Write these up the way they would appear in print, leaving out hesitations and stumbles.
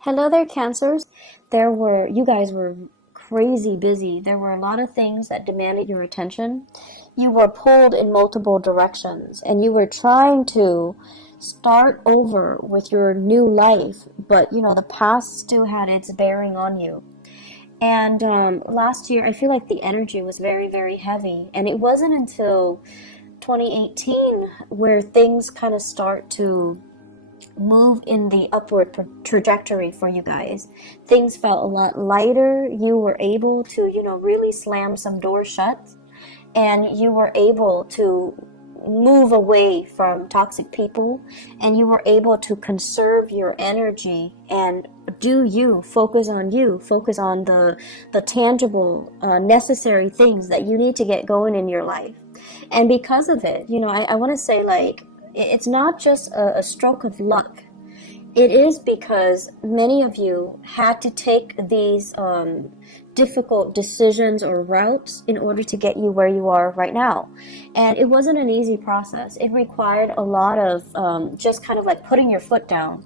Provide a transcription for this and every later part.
Hello there, Cancers. You guys were crazy busy. There were a lot of things that demanded your attention. You were pulled in multiple directions and you were trying to start over with your new life, but the past still had its bearing on you. And last year, I feel like the energy was very, very heavy. And it wasn't until 2018 where things kind of start to move in the upward trajectory for you guys. Things felt a lot lighter. You were able to, really slam some doors shut, and you were able to move away from toxic people, and you were able to conserve your energy and focus on the tangible, necessary things that you need to get going in your life. And because of it, I want to say, like, it's not just a stroke of luck. It is because many of you had to take these difficult decisions or routes in order to get you where you are right now. And it wasn't an easy process. It required a lot of just kind of like putting your foot down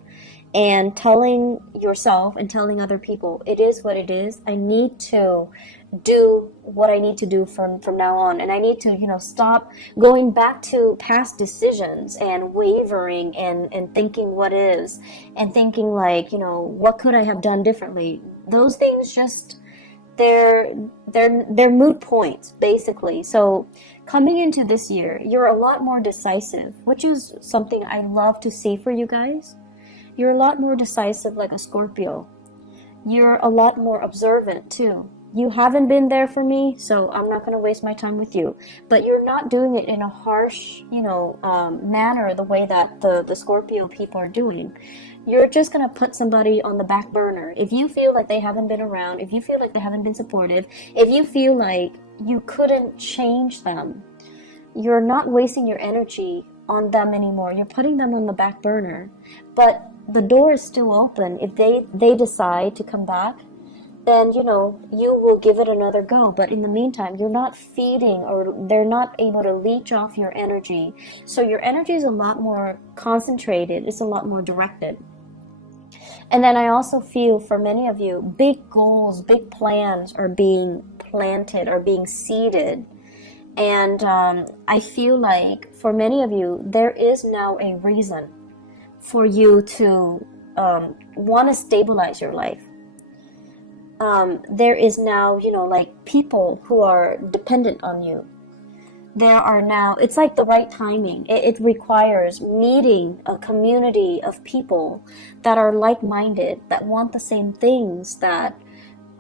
and telling yourself and telling other people, it is what it is. I need to do what I need to do from now on. And I need to, stop going back to past decisions and wavering and thinking what is and thinking like, what could I have done differently? Those things just, they're moot points, basically. So coming into this year, you're a lot more decisive, which is something I love to see for you guys. You're a lot more decisive, like a Scorpio. You're a lot more observant too. You haven't been there for me, so I'm not going to waste my time with you. But you're not doing it in a harsh, manner, the way that the Scorpio people are doing. You're just going to put somebody on the back burner. If you feel like they haven't been around, if you feel like they haven't been supportive, if you feel like you couldn't change them, you're not wasting your energy on them anymore. You're putting them on the back burner. But the door is still open. If they decide to come back, then you will give it another go. But in the meantime, you're not feeding, or they're not able to leech off your energy. So your energy is a lot more concentrated. It's a lot more directed. And then I also feel for many of you, big goals, big plans are being planted, are being seeded. And I feel like for many of you, there is now a reason for you to want to stabilize your life. There is now, like people who are dependent on you. There are now, it's like the right timing. It requires meeting a community of people that are like-minded, that want the same things, that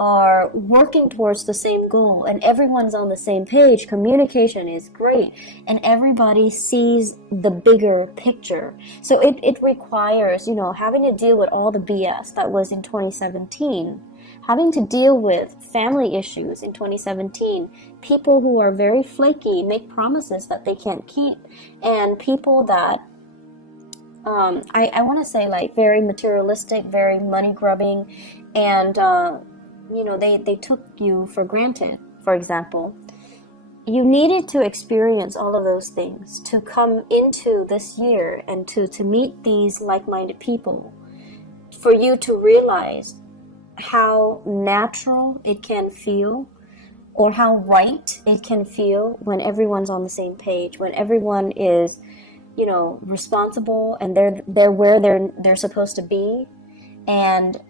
are working towards the same goal, and everyone's on the same page. Communication is great, and everybody sees the bigger picture. So it requires, having to deal with all the BS that was in 2017, having to deal with family issues in 2017, people who are very flaky, make promises that they can't keep, and people that I want to say, like, very materialistic, very money grubbing, and they took you for granted. For example, you needed to experience all of those things to come into this year and to meet these like-minded people, for you to realize how natural it can feel, or how right it can feel when everyone's on the same page, when everyone is, responsible, and they're where they're supposed to be, and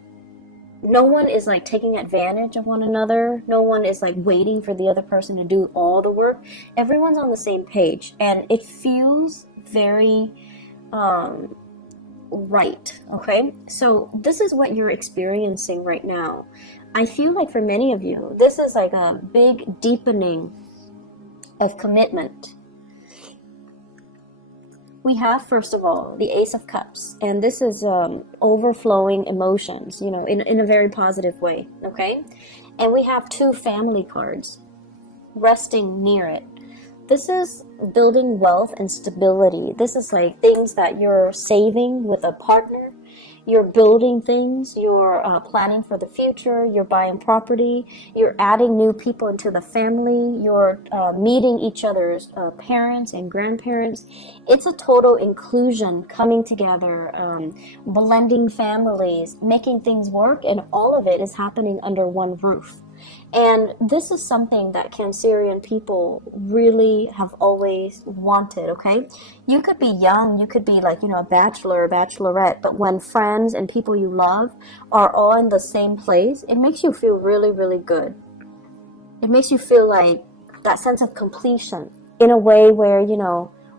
no one is like taking advantage of one another. No one is like waiting for the other person to do all the work. Everyone's on the same page, and it feels very right. Okay, so this is what you're experiencing right now. I feel like for many of you, this is like a big deepening of commitment. We have, first of all, the Ace of Cups, and this is overflowing emotions, in a very positive way, okay? And we have two family cards resting near it. This is building wealth and stability. This is like things that you're saving with a partner, You're building things, you're planning for the future, you're buying property, you're adding new people into the family, you're meeting each other's parents and grandparents. It's a total inclusion, coming together, blending families, making things work, and all of it is happening under one roof. And this is something that Cancerian people really have always wanted, okay? You could be young, you could be like, a bachelor or bachelorette, but when friends and people you love are all in the same place, it makes you feel really, really good. It makes you feel like that sense of completion in a way where,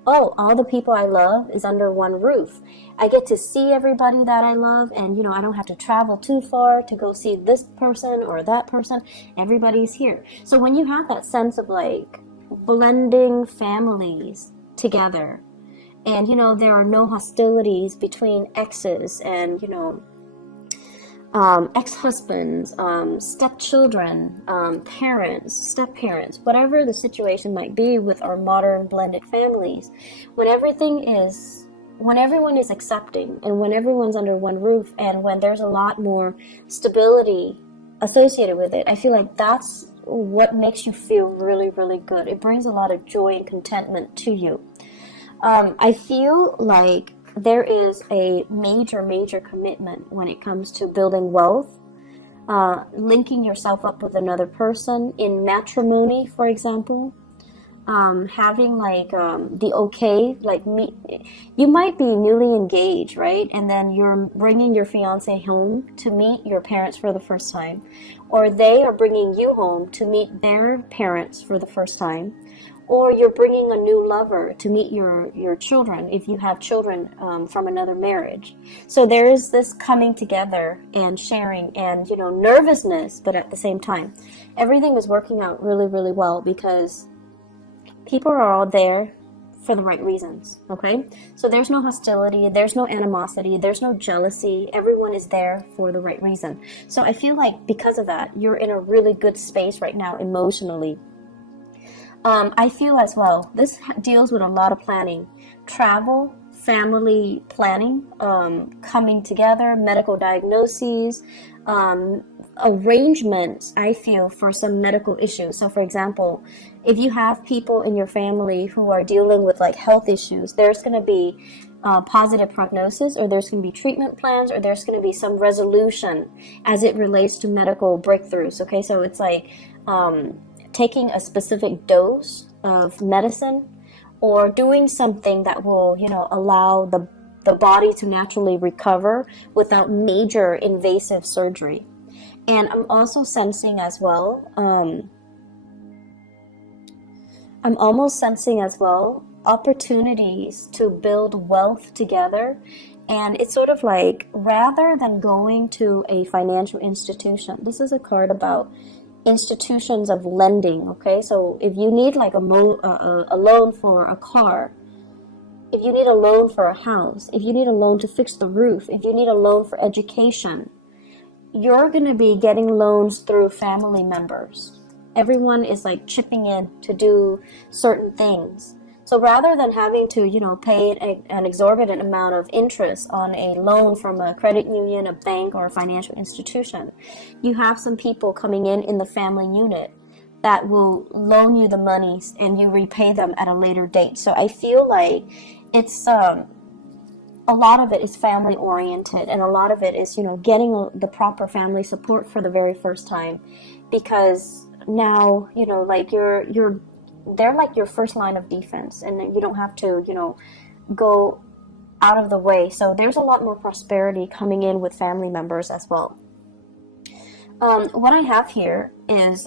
oh, all the people I love is under one roof. I get to see everybody that I love, and I don't have to travel too far to go see this person or that person. Everybody's here. So when you have that sense of like blending families together, and there are no hostilities between exes and ex-husbands, stepchildren, parents, step-parents, whatever the situation might be with our modern blended families, when everyone is accepting and when everyone's under one roof and when there's a lot more stability associated with it, I feel like that's what makes you feel really, really good. It brings a lot of joy and contentment to you. I feel like there is a major commitment when it comes to building wealth, linking yourself up with another person in matrimony, for example, having like the okay, like you might be newly engaged, right? And then you're bringing your fiance home to meet your parents for the first time, or they are bringing you home to meet their parents for the first time. Or you're bringing a new lover to meet your children, if you have children from another marriage. So there is this coming together and sharing and, nervousness, but at the same time, everything is working out really, really well because people are all there for the right reasons, okay? So there's no hostility, there's no animosity, there's no jealousy. Everyone is there for the right reason. So I feel like because of that, you're in a really good space right now emotionally. I feel as well, this deals with a lot of planning, travel, family planning, coming together, medical diagnoses, arrangements, I feel, for some medical issues. So for example, if you have people in your family who are dealing with like health issues, there's going to be positive prognosis, or there's going to be treatment plans, or there's going to be some resolution as it relates to medical breakthroughs. Okay, so it's like taking a specific dose of medicine or doing something that will, allow the body to naturally recover without major invasive surgery. And I'm also sensing as well, opportunities to build wealth together. And it's sort of like, rather than going to a financial institution, this is a card about institutions of lending, okay? So if you need like a loan for a car, if you need a loan for a house, if you need a loan to fix the roof, if you need a loan for education, you're going to be getting loans through family members. Everyone is like chipping in to do certain things. So rather than having to, pay an exorbitant amount of interest on a loan from a credit union, a bank, or a financial institution, you have some people coming in the family unit that will loan you the money and you repay them at a later date. So I feel like it's a lot of it is family oriented, and a lot of it is, getting the proper family support for the very first time, because now, like they're like your first line of defense, and you don't have to, go out of the way. So there's a lot more prosperity coming in with family members as well. What I have here is,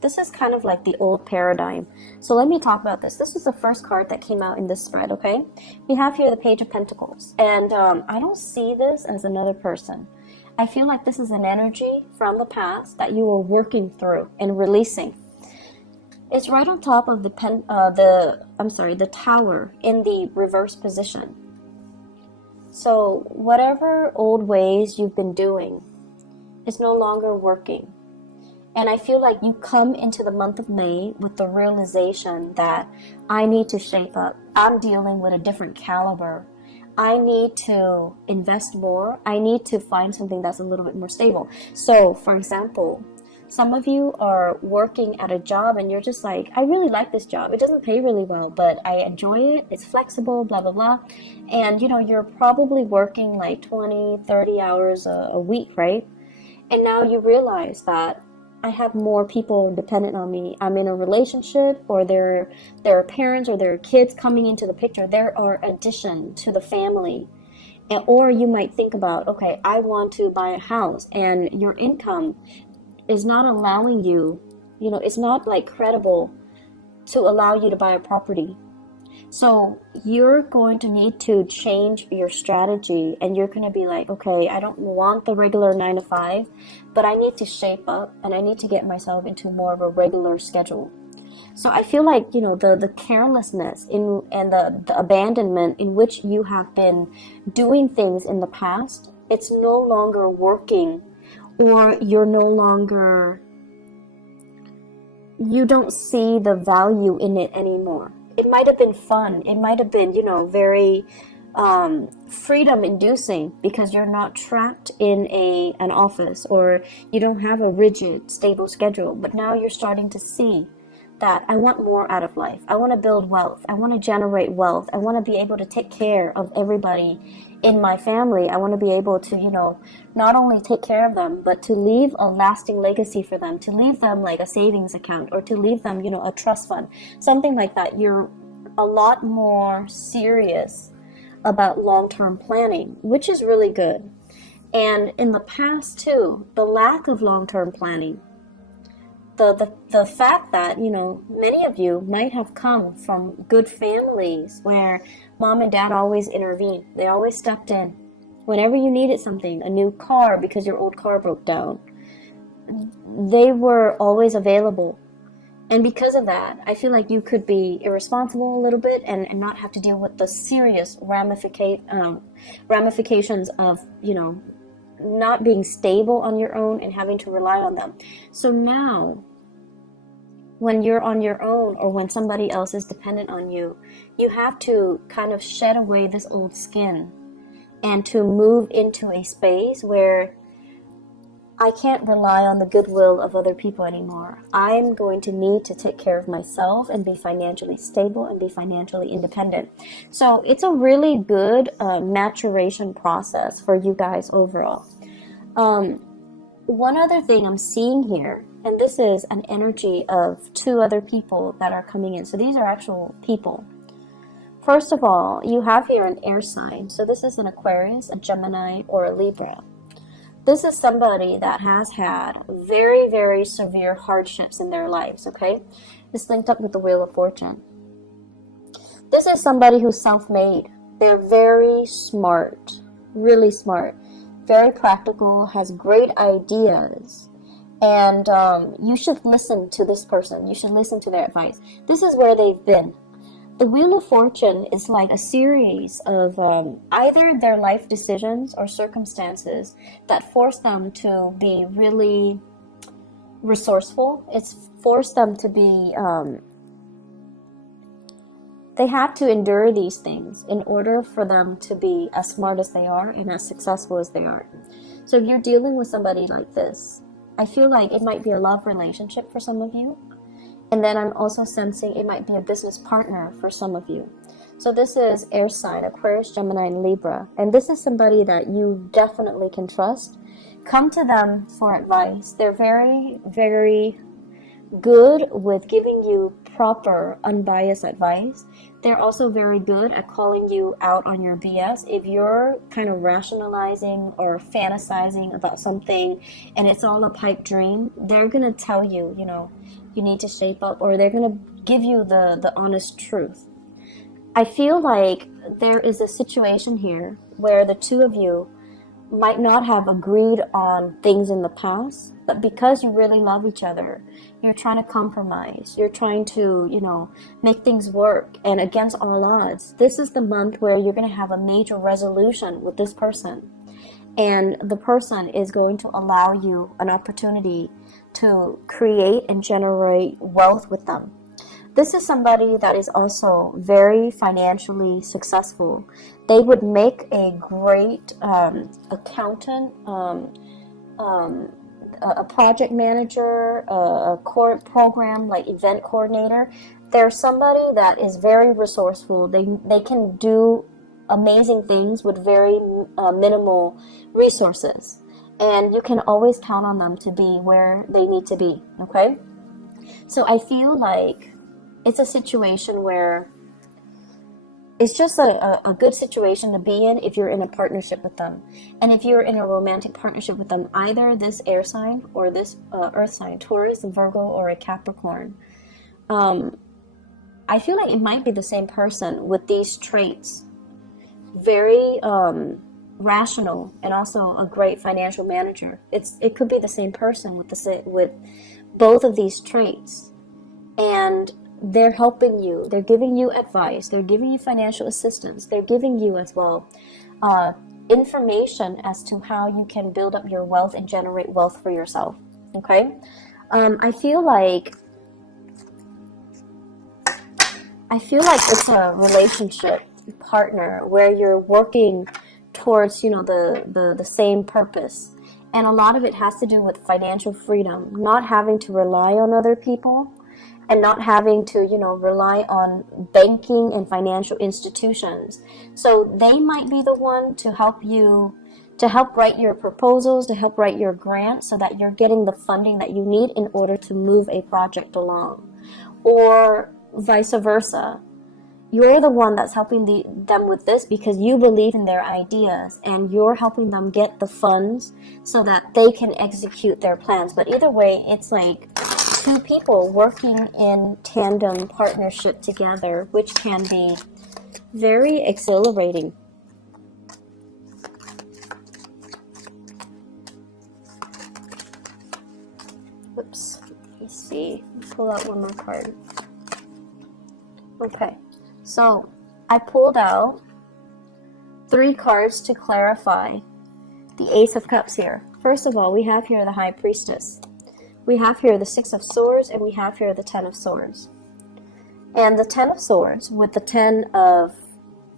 this is kind of like the old paradigm. So let me talk about this. This is the first card that came out in this spread, okay? We have here the Page of Pentacles. And I don't see this as another person. I feel like this is an energy from the past that you were working through and releasing. It's right on top of the tower in the reverse position. So whatever old ways you've been doing is no longer working. And I feel like you come into the month of May with the realization that I need to shape up. I'm dealing with a different caliber. I need to invest more. I need to find something that's a little bit more stable. So, for example, some of you are working at a job and you're just like, I really like this job. It doesn't pay really well, but I enjoy it. It's flexible, blah, blah, blah. And, you're probably working like 20, 30 hours a week, right? And now you realize that I have more people dependent on me. I'm in a relationship, or there are parents or there are kids coming into the picture. There are addition to the family. Or you might think about, okay, I want to buy a house, and your income is not allowing you, it's not like credible to allow you to buy a property. So you're going to need to change your strategy, and you're going to be like, okay, I don't want the regular 9 to 5, but I need to shape up and I need to get myself into more of a regular schedule. So I feel like, the carelessness and the abandonment in which you have been doing things in the past, it's no longer working, or you don't see the value in it anymore. It might have been fun. It might have been, very freedom inducing, because you're not trapped in an office, or you don't have a rigid, stable schedule. But now you're starting to see that I want more out of life. I want to build wealth. I want to generate wealth. I want to be able to take care of everybody in my family. I want to be able to, not only take care of them, but to leave a lasting legacy for them, to leave them like a savings account, or to leave them, a trust fund, something like that. You're a lot more serious about long-term planning, which is really good. And in the past too, the lack of long-term planning, the fact that, many of you might have come from good families where mom and dad always intervened. They always stepped in. Whenever you needed something, a new car because your old car broke down, they were always available. And because of that, I feel like you could be irresponsible a little bit and not have to deal with the serious ramifications of, not being stable on your own and having to rely on them. So now, when you're on your own, or when somebody else is dependent on you, you have to kind of shed away this old skin and to move into a space where I can't rely on the goodwill of other people anymore. I'm going to need to take care of myself and be financially stable and be financially independent. So it's a really good maturation process for you guys overall. One other thing I'm seeing here, and this is an energy of 2 other people that are coming in. So these are actual people. First of all, you have here an air sign. So this is an Aquarius, a Gemini, or a Libra. This is somebody that has had very, very severe hardships in their lives, okay? It's linked up with the Wheel of Fortune. This is somebody who's self-made. They're very smart, really smart, very practical, has great ideas. And you should listen to this person. You should listen to their advice. This is where they've been. The Wheel of Fortune is like a series of either their life decisions or circumstances that force them to be really resourceful. It's forced them to be, they have to endure these things in order for them to be as smart as they are and as successful as they are. So if you're dealing with somebody like this, I feel like it might be a love relationship for some of you. And then I'm also sensing it might be a business partner for some of you. So this is air sign, Aquarius, Gemini, and Libra. And this is somebody that you definitely can trust. Come to them for advice. They're very, very good with giving you proper, unbiased advice. They're also very good at calling you out on your BS. If you're kind of rationalizing or fantasizing about something and it's all a pipe dream, they're going to tell you, you need to shape up, or they're going to give you the honest truth. I feel like there is a situation here where the 2 of you might not have agreed on things in the past, but because you really love each other, you're trying to compromise. You're trying to, make things work. And against all odds, this is the month where you're going to have a major resolution with this person. And the person is going to allow you an opportunity to create and generate wealth with them. This is somebody that is also very financially successful. They would make a great accountant, a project manager, a core program like event coordinator. They're somebody that is very resourceful. They can do amazing things with very minimal resources, and you can always count on them to be where they need to be. Okay, so I feel like it's a situation where it's just a good situation to be in if you're in a partnership with them. And if you're in a romantic partnership with them, either this air sign or this earth sign, Taurus, a Virgo, or a Capricorn, I feel like it might be the same person with these traits. Very rational, and also a great financial manager. It could be the same person with both of these traits. And they're helping you. They're giving you advice. They're giving you financial assistance. They're giving you as well information as to how you can build up your wealth and generate wealth for yourself. Okay? I feel like it's a relationship partner where you're working towards, the same purpose. And a lot of it has to do with financial freedom, not having to rely on other people, and not having to, rely on banking and financial institutions. So they might be the one to help you, to help write your proposals, to help write your grant, so that you're getting the funding that you need in order to move a project along. Or vice versa. You're the one that's helping them with this because you believe in their ideas, and you're helping them get the funds so that they can execute their plans. But either way, it's like two people working in tandem partnership together, which can be very exhilarating. Whoops. Let's see. Pull out one more card. Okay. So I pulled out 3 cards to clarify the Ace of Cups here. First of all, we have here the High Priestess. We have here the 6 of Swords, and we have here the 10 of Swords. And the 10 of Swords with the 10 of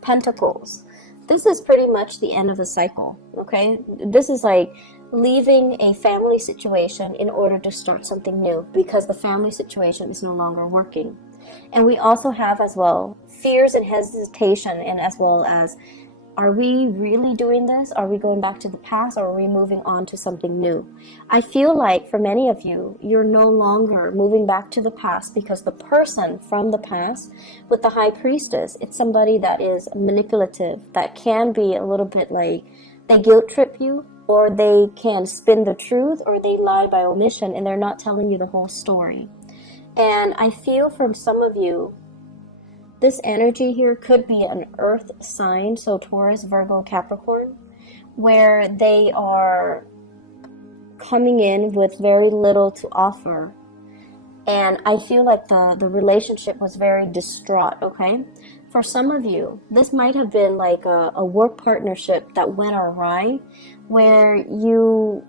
Pentacles. This is pretty much the end of the cycle, okay? This is like leaving a family situation in order to start something new because the family situation is no longer working. And we also have as well fears and hesitation, and as well as, are we really doing this? Are we going back to the past, or are we moving on to something new? I feel like for many of you, you're no longer moving back to the past because the person from the past with the High Priestess, it's somebody that is manipulative, that can be a little bit like they guilt trip you, or they can spin the truth, or they lie by omission and they're not telling you the whole story. And I feel from some of you, this energy here could be an earth sign, so Taurus, Virgo, Capricorn, where they are coming in with very little to offer. And I feel like the relationship was very distraught, okay? For some of you, this might have been like a work partnership that went awry, where you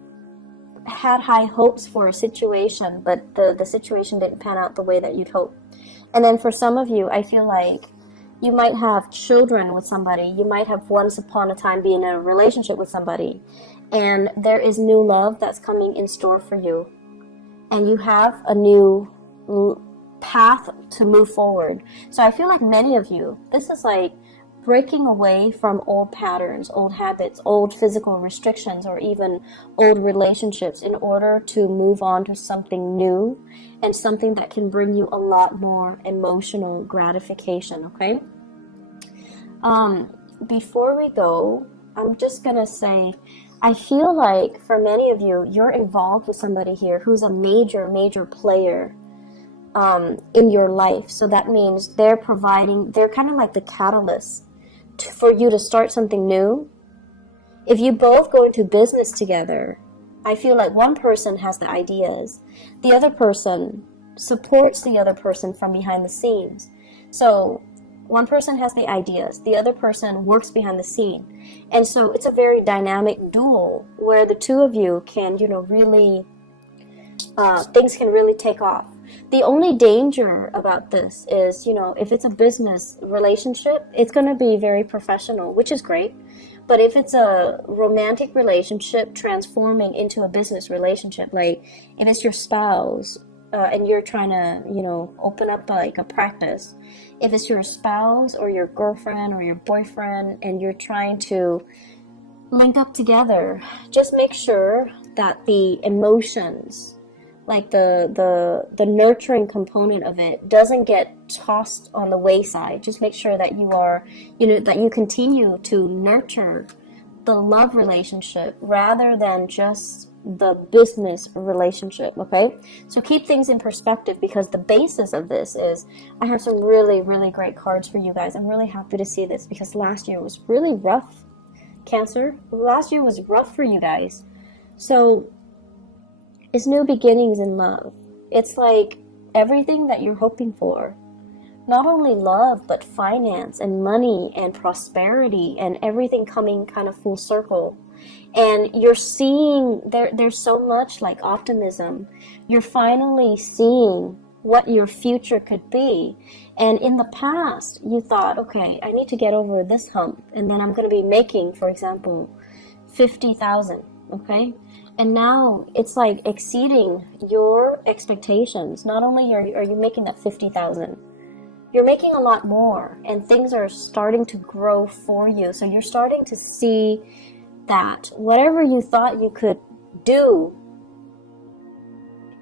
had high hopes for a situation, but the situation didn't pan out the way that you'd hoped. And then for some of you, I feel like you might have children with somebody. You might have once upon a time been in a relationship with somebody, and there is new love that's coming in store for you. And you have a new path to move forward. So I feel like many of you, this is like breaking away from old patterns, old habits, old physical restrictions, or even old relationships in order to move on to something new and something that can bring you a lot more emotional gratification, okay? Before we go, I'm just gonna say, I feel like for many of you, you're involved with somebody here who's a major player in your life. So that means they're kind of like the catalyst for you to start something new. If you both go into business together, I feel like one person has the ideas, the other person supports the other person from behind the scenes. So one person has the ideas, the other person works behind the scene. And so it's a very dynamic duel where the two of you can, really, things can really take off. The only danger about this is, you know, if it's a business relationship, it's going to be very professional, which is great. But if it's a romantic relationship transforming into a business relationship, like if it's your spouse and you're trying to, you know, open up like a practice, if it's your spouse or your girlfriend or your boyfriend and you're trying to link up together, just make sure that the emotions, like the nurturing component of it, doesn't get tossed on the wayside. Just make sure that you are, you know, that you continue to nurture the love relationship rather than just the business relationship. Okay, so keep things in perspective, because the basis of this is, I have some really, really great cards for you guys. I'm really happy to see this because last year was really rough. Cancer, last year was rough for you guys. So it's new beginnings in love. It's like everything that you're hoping for. Not only love, but finance and money and prosperity and everything coming kind of full circle. And you're seeing, there's so much like optimism. You're finally seeing what your future could be. And in the past, you thought, okay, I need to get over this hump, and then I'm going to be making, for example, 50,000, okay? And now it's like exceeding your expectations. Not only are you making that 50,000, you're making a lot more, and things are starting to grow for you. So you're starting to see that whatever you thought you could do,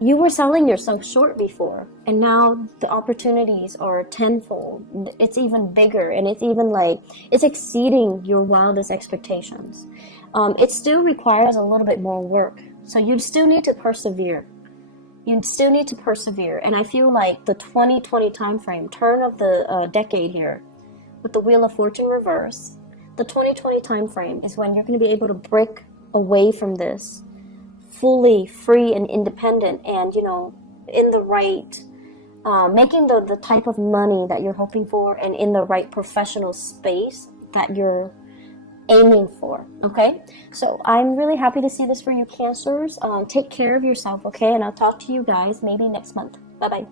you were selling yourself short before, and now the opportunities are tenfold. It's even bigger, and it's even like, it's exceeding your wildest expectations. It still requires a little bit more work, so you still need to persevere. You still need to persevere, and I feel like the 2020 time frame, turn of the decade here, with the Wheel of Fortune reverse, the 2020 time frame is when you're going to be able to break away from this fully free and independent, and, you know, in the right, making the type of money that you're hoping for, and in the right professional space that you're aiming for. Okay, so I'm really happy to see this for you, Cancers. Take care of yourself, okay? And I'll talk to you guys maybe next month. Bye bye.